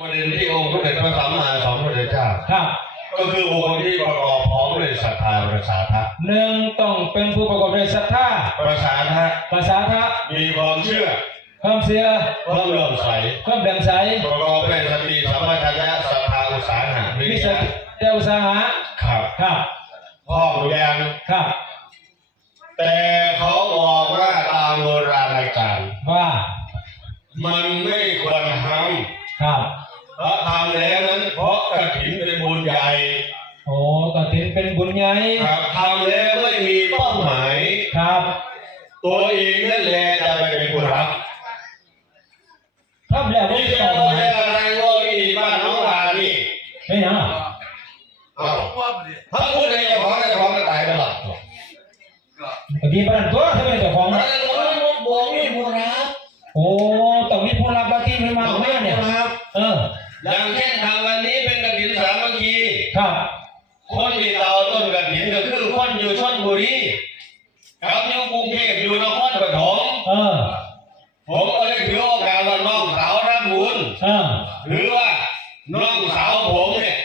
ประเด็นที่องค์พระเดชพระสัมมาสัมพุทธเจ้าครับก็คือบุคคลที่ประกอบพร้อมด้วยศรัทธาประสาทะหนึ่งต้องเป็นผู้ประกอบด้วยศรัทธาประสาทะภาษาทะมีความเชื่อความเสียความเลื่อมใสความเดิมใสประกอบด้วยสติสัมปชัญญะศรัทธาอุตสาหะวิมีริสยะติเจ้าสาหะครับครับพ่อมยังครับ แต่เขาบอกว่าตามโบราณการว่า มันไม่ควรทครับำเพราะทำแล้วนั้นเพราะกระถินเป็นบุญใหญ่โอ้ก็ถือเป็นบุญใหญ่ครับทำแล้วไม่มีเป้าหมายครับ ตัวเองนั่นแหละจะไปเป็นผู้รับทำแล้วไม่นี่ต้เราองจะอะไรว่าอีบ้านน้องลานี่ไม่ยังอ้าวถ้าพูดในเจ้าของเจ้าของก็ตายไปหรอกก็ดีประนันตัว คนที่เตาต้นกฐินก็คือคนอยู่ชนบุรีกับอยู่กรุงเทพอยู่นครปฐมเออผมก็เลยถือโอกาสว่าน้องสาวรับบุญเออหรือว่าน้องสาวผมเนี่ย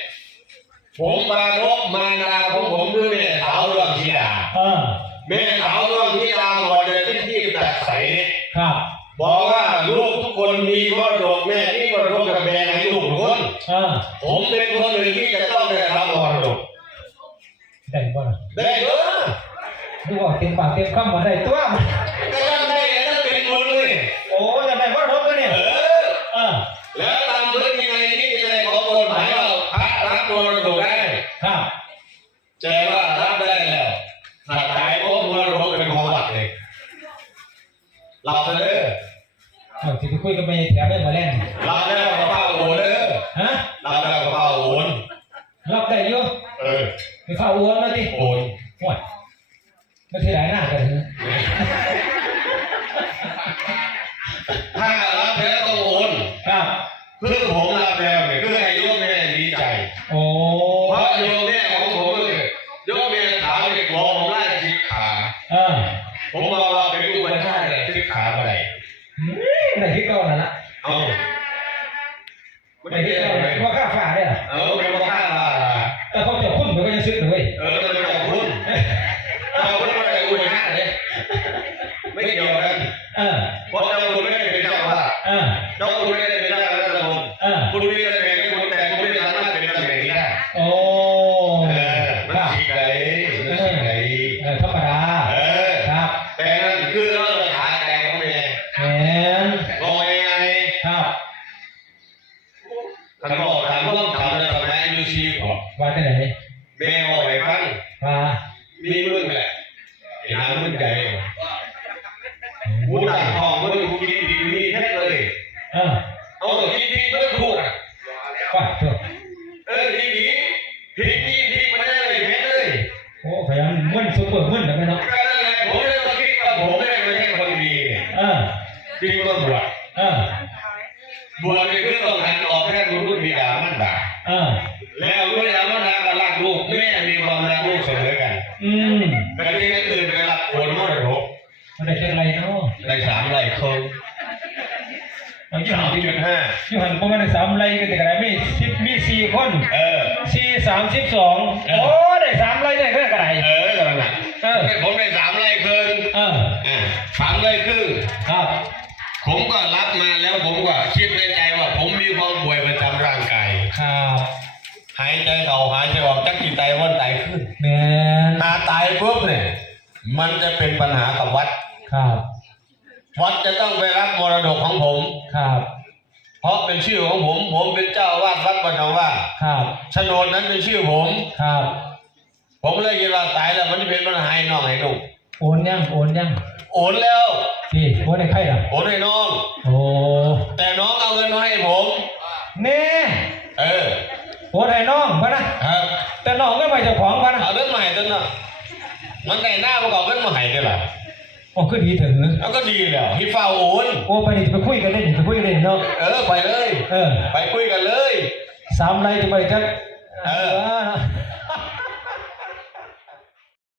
ผมปรารบมารดาของผมคือแม่สาวดวงธิดาเออแม่สาวดวงธิดาบอกเลยที่ที่ตัดใสเนี่ยครับบอกว่าลูกทุกคนมีมรดกแม่ที่มรดกกับแบ่งให้ลูกทุกคนเออผมเป็นคนหนึ่งที่จะต้องได้รับมรดก ได้บ่ล่ะได้เออดูว่าเต็มปากเต็มคำมาได้ตัวก็ยังได้นั่นเป็นบุญเลยโอ้จะได้บ่รบกันเนี่ยเออเออแล้วตามพื้นยังไงนี่ยังไงของกฎหมายว่าพระรับมรดกได้ครับแต่ว่ารับได้แล้วถ้าตายก็มรดกเป็นของวัดเลยหลับเลยเอาที่ไปคุยกันไปแถวได้มาแล่นหลับแล้วก็เข้าโอนเลย ฮะ หลับแล้วก็เข้าโอน รับได้อยู่ เออ ไปเข้าอ้วนมาดิ โอน โอ้ยไม่ใช่ หลายหน้ากันนะถ้ารับแล้วก็โอนครับคือผมรับแล้วเนี่ยคือให้โยมแม่ดีใจ โอ้เพราะโยมแม่ของผมเนี่ยโยมแม่ถามเนี่ยบอกผมไล่สิกขาเออผมบอกว่าเป็นอุปชฌาย์เลยสิกขาอะไรอืมได้ที่เก่าแล้วล่ะเอาไม่ได้ได้ที่เเก่าแล้วว่าค่าฝาได้ล่ะออเป็นว่าข้าว่าแต่เขาจะคุ้นไปก็ยังซื้อเลยเออจะเป็นของคุณเอาคุณไม่ได้อุปชฌาย์เลย ไม่เกี่ยวกันเออเพราะเจ้าคุณไม่ได้เป็นเจ้าอาวาสเออเจ้าคุณไม่ได้เป็นเจ้าคณะตำบลเออคุณมีตำแหน่งที่คุณแต่คุณไม่สามารถเป็นตำแหน่งนี้ได้โอ้เออมันครับฉีกไหนมันฉีกไหนเออธรรมดาเออครับแต่นั่นคือเราหาแต่ของแม่แหมบอกยังไงครับท่านบอกทำร่วมทำแล้วทำไมอายุชีพอว่าที่ไหนแม่บอกไปฟัง มมึนซุปเปอร์มึนแล้วไหมเนาะก็นั่นแหละผมเลยมาคิดว่าผมไม่ได้ไม่ใช่คนดีเออจริงก็บวชเออบวชนี่คือต้องหันออกแค่บุญบิดามันด่าเออแล้วบุญบิดามันด่าก็รักลูกแม่มีความรักลูกเสมอกัน อืมแต่ที่อื่นไปรับโอนมรดกมันได้จังไรเนาะได้สามไร่ครึ่งเอายี่สาห้มจุดห้ายี่ห้อประมาณสามไรกันแต่กันมีสิบมีสี่คน เออสี่สามสิบสองโอ้ มาแล้วผมก็คิดในใจว่าผมมีความป่วยประจำร่างกายครับหายใจเข้าหายใจออกจักกี่ไตวันไตขึ้นแมนถ้าตายปุ๊บเนี่ยมันจะเป็นปัญหากับวัด ครับ วัดจะต้องไปรับมรดกของผม ครับ เพราะเป็นชื่อของผม ผมเป็นเจ้าอาวาดวัดบ้านหนองว่าครับโฉนดนั้นเป็นชื่อผม ครับ ผมเลยคิดว่าตายแล้วมันจะเป็นปัญหาให้น้องให้นุ่ง โอนยังโอนยังโอนแล้วพี่โอนในใครล่ะโอนให้น้อง โอ้แต่น้องเอาเงินมาให้ผมเน่เออโอนให้น้องพะนะครับแต่น้องก็ไม่เจ้าของพะนะเอาเงินมาให้ต้นน่ะมันได้หน้ามันก็เอาเงินมาให้ได้ล่ะโอ้คือดีถึงนะแล้วก็ดีแล้วที่เฝ้าโอนโอ้ไปนี่จะไปคุยกันเล่นไปคุยกันเล่นเนาะเออไปเลย เออ ไปคุยกันเลยสามไรจะไปกันเออเนาะ